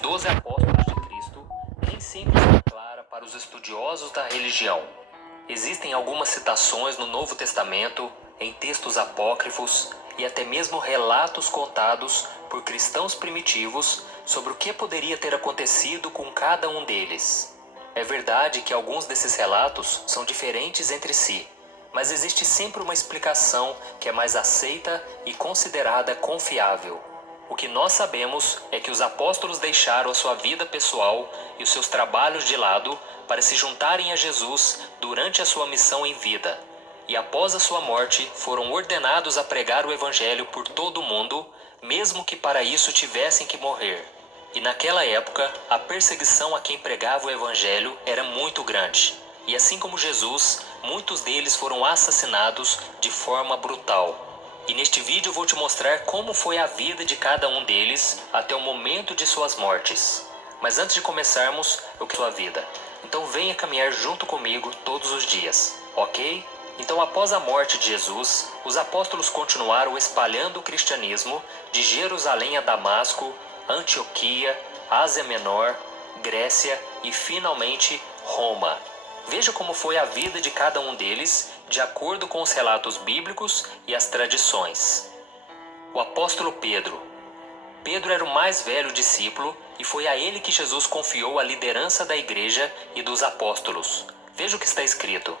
12 apóstolos de Cristo nem sempre está clara para os estudiosos da religião. Existem algumas citações no Novo Testamento, em textos apócrifos e até mesmo relatos contados por cristãos primitivos sobre o que poderia ter acontecido com cada um deles. É verdade que alguns desses relatos são diferentes entre si, mas existe sempre uma explicação que é mais aceita e considerada confiável. O que nós sabemos é que os apóstolos deixaram a sua vida pessoal e os seus trabalhos de lado para se juntarem a Jesus durante a sua missão em vida. E após a sua morte, foram ordenados a pregar o Evangelho por todo o mundo, mesmo que para isso tivessem que morrer. E naquela época, a perseguição a quem pregava o Evangelho era muito grande. E assim como Jesus, muitos deles foram assassinados de forma brutal. E neste vídeo eu vou te mostrar como foi a vida de cada um deles até o momento de suas mortes. Mas antes de começarmos, eu quero sua vida. Então venha caminhar junto comigo todos os dias, ok? Então, após a morte de Jesus, os apóstolos continuaram espalhando o cristianismo de Jerusalém a Damasco, Antioquia, Ásia Menor, Grécia e finalmente Roma. Veja como foi a vida de cada um deles, de acordo com os relatos bíblicos e as tradições. O apóstolo Pedro. Pedro era o mais velho discípulo e foi a ele que Jesus confiou a liderança da igreja e dos apóstolos. Veja o que está escrito.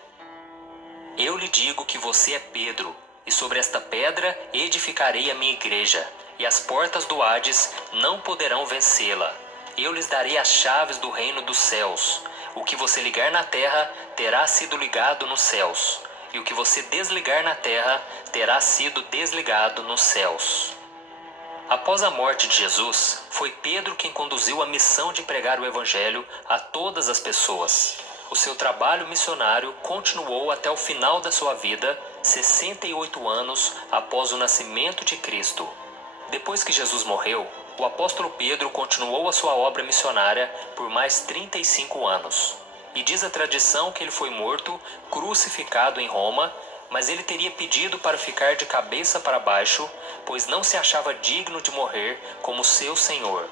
Eu lhe digo que você é Pedro, e sobre esta pedra edificarei a minha igreja, e as portas do Hades não poderão vencê-la. Eu lhes darei as chaves do reino dos céus. O que você ligar na terra terá sido ligado nos céus, e o que você desligar na terra terá sido desligado nos céus. Após a morte de Jesus, foi Pedro quem conduziu a missão de pregar o Evangelho a todas as pessoas. O seu trabalho missionário continuou até o final da sua vida, 68 anos após o nascimento de Cristo. Depois que Jesus morreu, o apóstolo Pedro continuou a sua obra missionária por mais 35 anos. E diz a tradição que ele foi morto, crucificado em Roma, mas ele teria pedido para ficar de cabeça para baixo, pois não se achava digno de morrer como seu Senhor.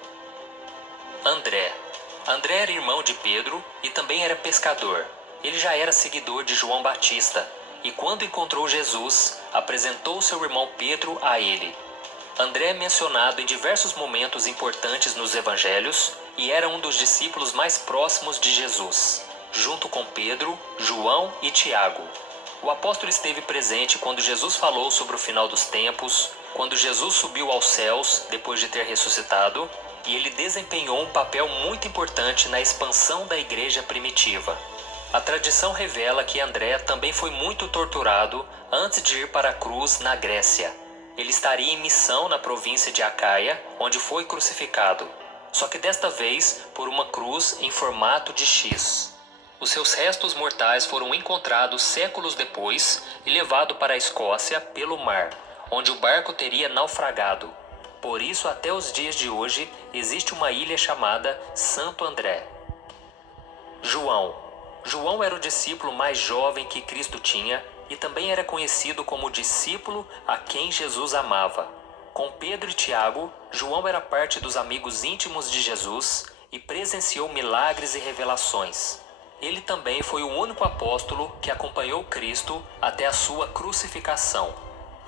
André. André era irmão de Pedro e também era pescador. Ele já era seguidor de João Batista e, quando encontrou Jesus, apresentou seu irmão Pedro a ele. André é mencionado em diversos momentos importantes nos evangelhos e era um dos discípulos mais próximos de Jesus, junto com Pedro, João e Tiago. O apóstolo esteve presente quando Jesus falou sobre o final dos tempos, quando Jesus subiu aos céus depois de ter ressuscitado, e ele desempenhou um papel muito importante na expansão da igreja primitiva. A tradição revela que André também foi muito torturado antes de ir para a cruz na Grécia. Ele estaria em missão na província de Acaia, onde foi crucificado, só que desta vez por uma cruz em formato de X. Os seus restos mortais foram encontrados séculos depois e levados para a Escócia pelo mar, onde o barco teria naufragado. Por isso, até os dias de hoje, existe uma ilha chamada Santo André. João. João era o discípulo mais jovem que Cristo tinha e também era conhecido como o discípulo a quem Jesus amava. Com Pedro e Tiago, João era parte dos amigos íntimos de Jesus e presenciou milagres e revelações. Ele também foi o único apóstolo que acompanhou Cristo até a sua crucificação.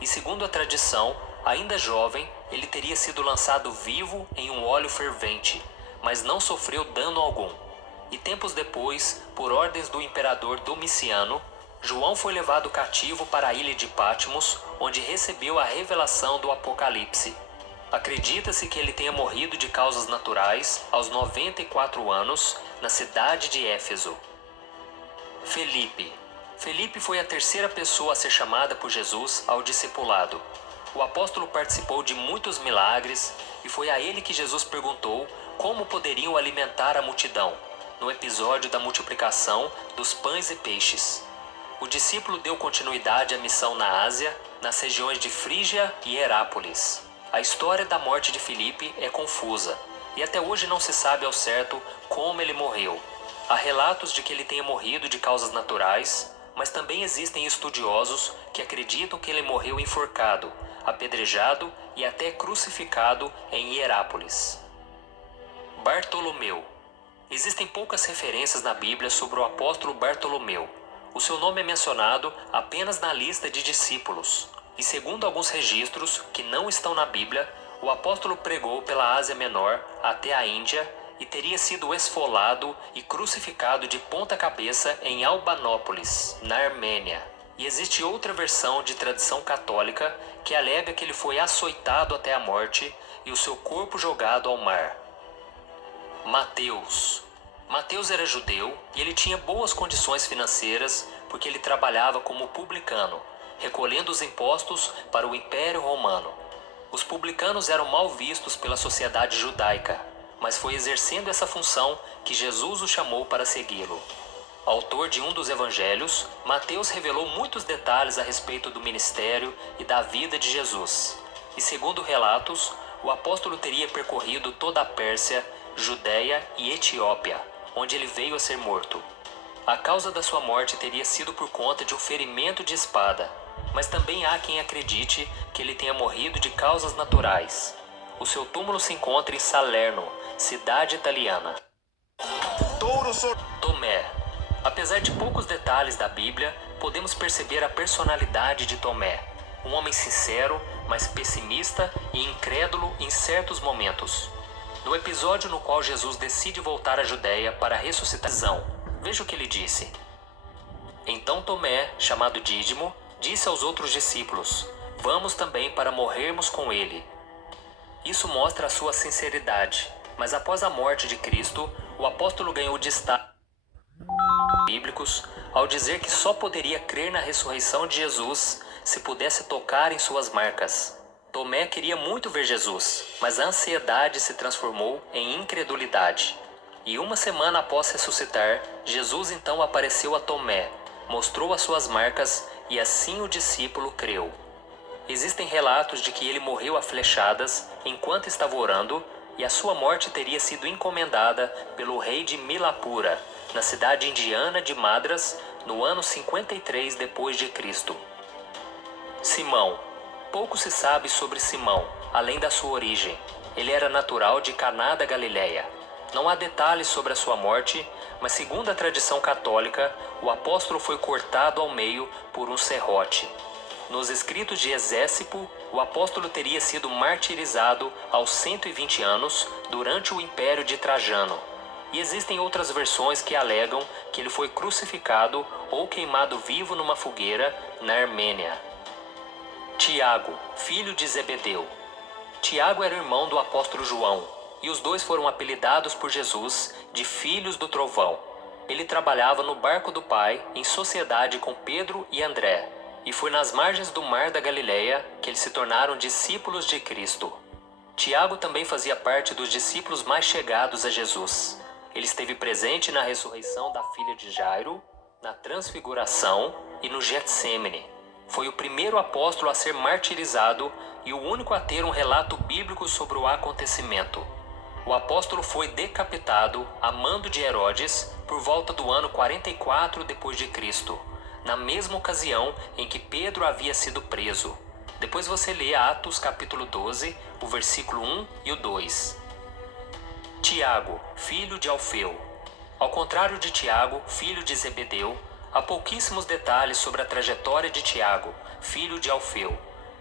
E segundo a tradição, ainda jovem, ele teria sido lançado vivo em um óleo fervente, mas não sofreu dano algum. E tempos depois, por ordens do imperador Domiciano, João foi levado cativo para a ilha de Patmos, onde recebeu a revelação do Apocalipse. Acredita-se que ele tenha morrido de causas naturais aos 94 anos, na cidade de Éfeso. Felipe. Felipe foi a terceira pessoa a ser chamada por Jesus ao discipulado. O apóstolo participou de muitos milagres e foi a ele que Jesus perguntou como poderiam alimentar a multidão, no episódio da multiplicação dos pães e peixes. O discípulo deu continuidade à missão na Ásia, nas regiões de Frígia e Herápolis. A história da morte de Filipe é confusa, e até hoje não se sabe ao certo como ele morreu. Há relatos de que ele tenha morrido de causas naturais, mas também existem estudiosos que acreditam que ele morreu enforcado, apedrejado e até crucificado em Herápolis. Bartolomeu. Existem poucas referências na Bíblia sobre o apóstolo Bartolomeu. O seu nome é mencionado apenas na lista de discípulos. E segundo alguns registros que não estão na Bíblia, o apóstolo pregou pela Ásia Menor até a Índia e teria sido esfolado e crucificado de ponta cabeça em Albanópolis, na Armênia. E existe outra versão de tradição católica que alega que ele foi açoitado até a morte e o seu corpo jogado ao mar. Mateus. Mateus era judeu e ele tinha boas condições financeiras porque ele trabalhava como publicano, recolhendo os impostos para o Império Romano. Os publicanos eram mal vistos pela sociedade judaica, mas foi exercendo essa função que Jesus o chamou para segui-lo. Autor de um dos evangelhos, Mateus revelou muitos detalhes a respeito do ministério e da vida de Jesus. E segundo relatos, o apóstolo teria percorrido toda a Pérsia, Judéia e Etiópia, onde ele veio a ser morto. A causa da sua morte teria sido por conta de um ferimento de espada, mas também há quem acredite que ele tenha morrido de causas naturais. O seu túmulo se encontra em Salerno, cidade italiana. Tomé. Apesar de poucos detalhes da Bíblia, podemos perceber a personalidade de Tomé, um homem sincero, mas pessimista e incrédulo em certos momentos. No episódio no qual Jesus decide voltar à Judéia para a ressuscitação, veja o que ele disse. Então Tomé, chamado Dídimo, disse aos outros discípulos: "Vamos também para morrermos com ele." Isso mostra a sua sinceridade, mas após a morte de Cristo, o apóstolo ganhou destaque bíblicos ao dizer que só poderia crer na ressurreição de Jesus se pudesse tocar em suas marcas. Tomé queria muito ver Jesus, mas a ansiedade se transformou em incredulidade. E uma semana após ressuscitar, Jesus então apareceu a Tomé, mostrou as suas marcas e assim o discípulo creu. Existem relatos de que ele morreu a flechadas enquanto estava orando e a sua morte teria sido encomendada pelo rei de Milapura, na cidade indiana de Madras, no ano 53 depois de Cristo. Simão. Pouco se sabe sobre Simão, além da sua origem. Ele era natural de Caná da Galileia. Não há detalhes sobre a sua morte, mas segundo a tradição católica, o apóstolo foi cortado ao meio por um serrote. Nos escritos de Esécipo, o apóstolo teria sido martirizado aos 120 anos durante o Império de Trajano. E existem outras versões que alegam que ele foi crucificado ou queimado vivo numa fogueira na Armênia. Tiago, filho de Zebedeu. Tiago era irmão do apóstolo João, e os dois foram apelidados por Jesus de Filhos do Trovão. Ele trabalhava no barco do pai em sociedade com Pedro e André, e foi nas margens do mar da Galileia que eles se tornaram discípulos de Cristo. Tiago também fazia parte dos discípulos mais chegados a Jesus. Ele esteve presente na ressurreição da filha de Jairo, na transfiguração e no Getsêmane. Foi o primeiro apóstolo a ser martirizado e o único a ter um relato bíblico sobre o acontecimento. O apóstolo foi decapitado a mando de Herodes por volta do ano 44 depois de Cristo, na mesma ocasião em que Pedro havia sido preso. Depois você lê Atos capítulo 12, o versículo 1 e o 2. Tiago, filho de Alfeu. Ao contrário de Tiago, filho de Zebedeu, há pouquíssimos detalhes sobre a trajetória de Tiago, filho de Alfeu.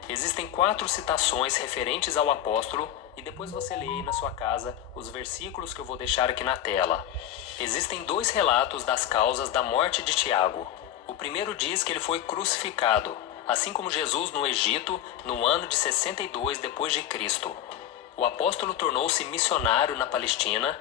Existem 4 citações referentes ao apóstolo e depois você lê aí na sua casa os versículos que eu vou deixar aqui na tela. Existem 2 relatos das causas da morte de Tiago. O primeiro diz que ele foi crucificado, assim como Jesus no Egito, no ano de 62 depois de Cristo. O apóstolo tornou-se missionário na Palestina